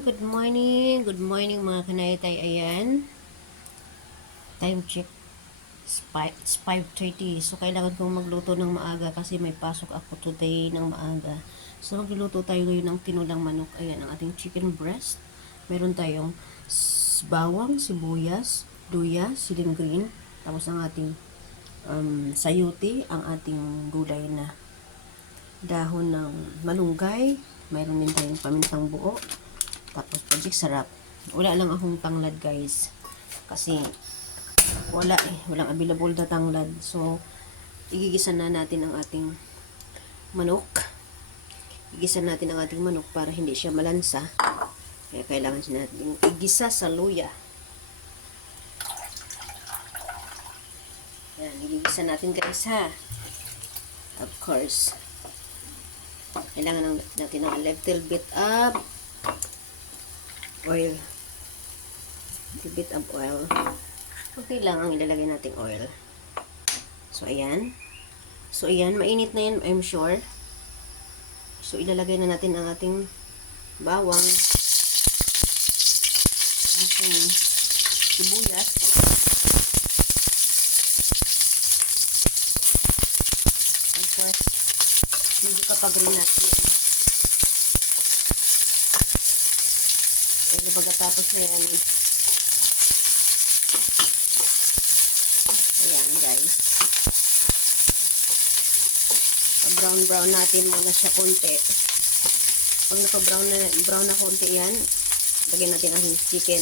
Good morning mga kanaytay. Ayan, time check, it's 5:30. So, kailangan kong magluto ng maaga kasi may pasok ako today ng maaga. So, magluluto tayo ngayon ng tinulang manok. Ayan, ang ating chicken breast. Meron tayong bawang, sibuyas, luya, siling green. Tapos ang ating sayuti, ang ating gulay na dahon ng malunggay. Mayroon din tayong pamintang buo. Tapos, project sarap. Wala lang akong tanglad, guys. Kasi, walang available na tanglad. So, igigisa na natin ang ating manok. Igisa natin ang ating manok para hindi siya malansa. Kaya, kailangan natin igisa sa luya. Yan, igigisa natin, guys, ha. Of course. Kailangan natin ng a little bit of oil. A bit of oil. Okay lang ang ilalagay nating oil. So, ayan. Mainit na yan, I'm sure. So, ilalagay na natin ang ating bawang. Ating sibuyas. Of course, medyo kapag-green natin yan. And pagkatapos na yan, ayan guys, pa-brown natin muna siya konti. Pag napa-brown na konti yan, lagyan natin ang chicken.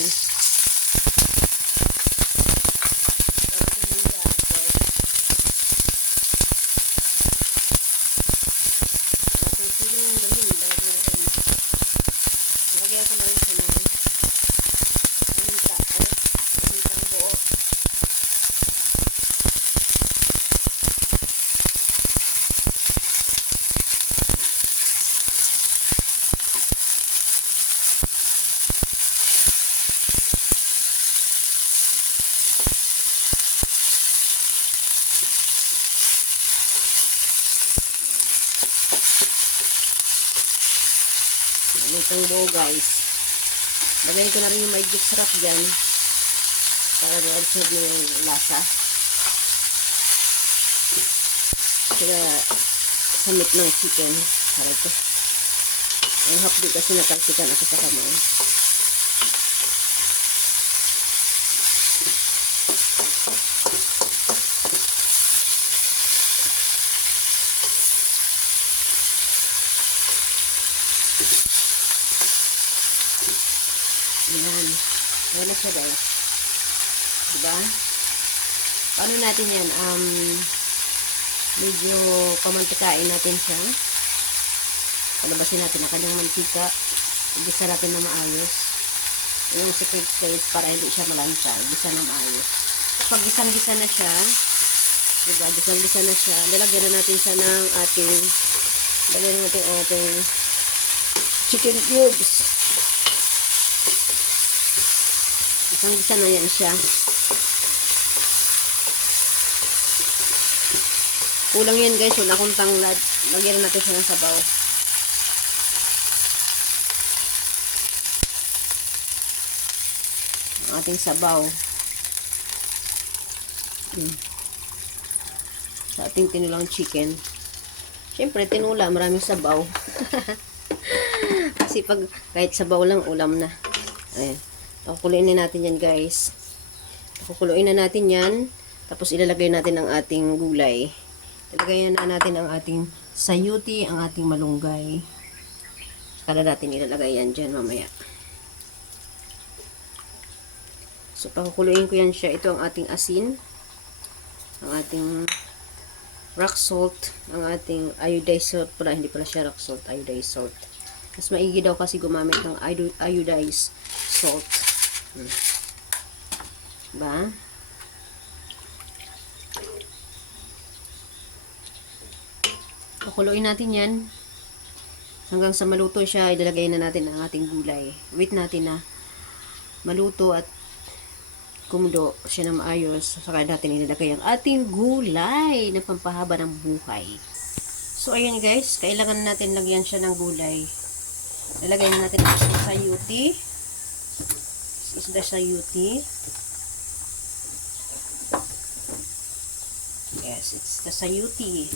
Itong buo guys. Lagayin ko na rin yung magic syrup dyan para ma-absorb yung lasa. Kaya samit ng chicken. Para ito. Ang hapdi kasi nakalsikan ako sa kamay. Ayan. Ayan na siya guys. Diba? Paano natin yan? Medyo pamantikain natin siya. Palabasin natin ang kanyang mantika. Igisa natin na maayos. Yung secret guys para hindi siya malansa. Igisa na maayos. Pag gisang-gisa na siya, diba? Gisang-gisa na siya. Lalagyan na natin siya ng ating chicken cubes. Isang-isa na yan siya. Kulang yan guys. Wala akong tanglad. Lagyan natin siya ng sabaw. Ang ating sabaw. Sa ating tinulang chicken. Siyempre, tinula. Maraming sabaw. Kasi pag kahit sabaw lang, ulam na. Ayan. Kukuluin na natin yan guys. Kukuluin na natin yan. Tapos ilalagay natin ang ating gulay. Ilalagay na natin ang ating sayuti, ang ating malunggay. Saka natin ilalagay yan dyan mamaya. So pakukuluin ko yan siya. Ito ang ating asin. Ang ating rock salt. Ang ating iodized salt. Hindi pala siya rock salt. Iodized salt. Mas maigi daw kasi gumamit ng iodized salt. Ba? Pakuluin natin yan. Hanggang sa maluto siya, ilalagay na natin ang ating gulay. Wait natin na maluto at kumulo siya na maayos. Saka natin ilalagay ang ating gulay na pampahaba ng buhay. So, ayan guys. Kailangan natin lagyan siya ng gulay. Nilagay na natin ang sayuti. This is the sayuti. Yes, it's the sayuti.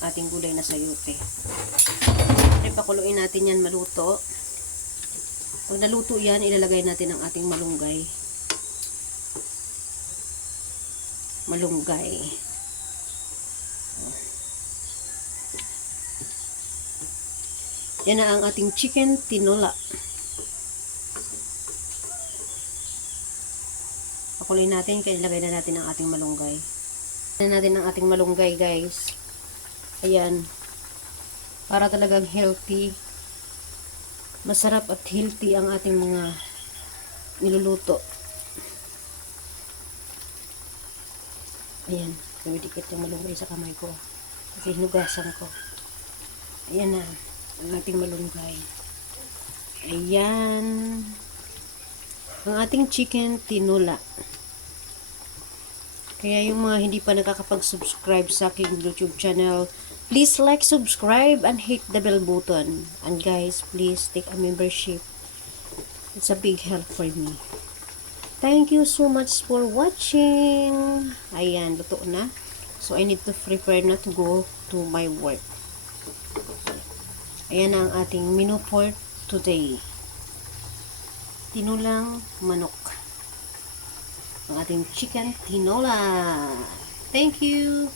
Ating gulay na sayuti. Pakuluin natin yan maluto. Pag naluto yan, ilalagay natin ang ating malunggay. Malunggay. Yan na ang ating chicken tinola. Pakuluin natin, kaya ilagay na natin ang ating malunggay. Ilagay natin ang ating malunggay, guys. Ayan. Para talagang healthy. Masarap at healthy ang ating mga niluluto. Ayan. Dumidikit yung malunggay sa kamay ko. Kasi hinugasan ko. Ayan na. Ang ating malunggay. Ayan. Ang ating chicken tinola. Kaya yung mga hindi pa nakakapag-subscribe sa aking YouTube channel, please like, subscribe, and hit the bell button. And guys, please take a membership. It's a big help for me. Thank you so much for watching. Ayan, luto na. So, I need to prepare na to go to my work. Ayan ang ating menu for today. Tinulang manok. Ang ating chicken tinola. Thank you.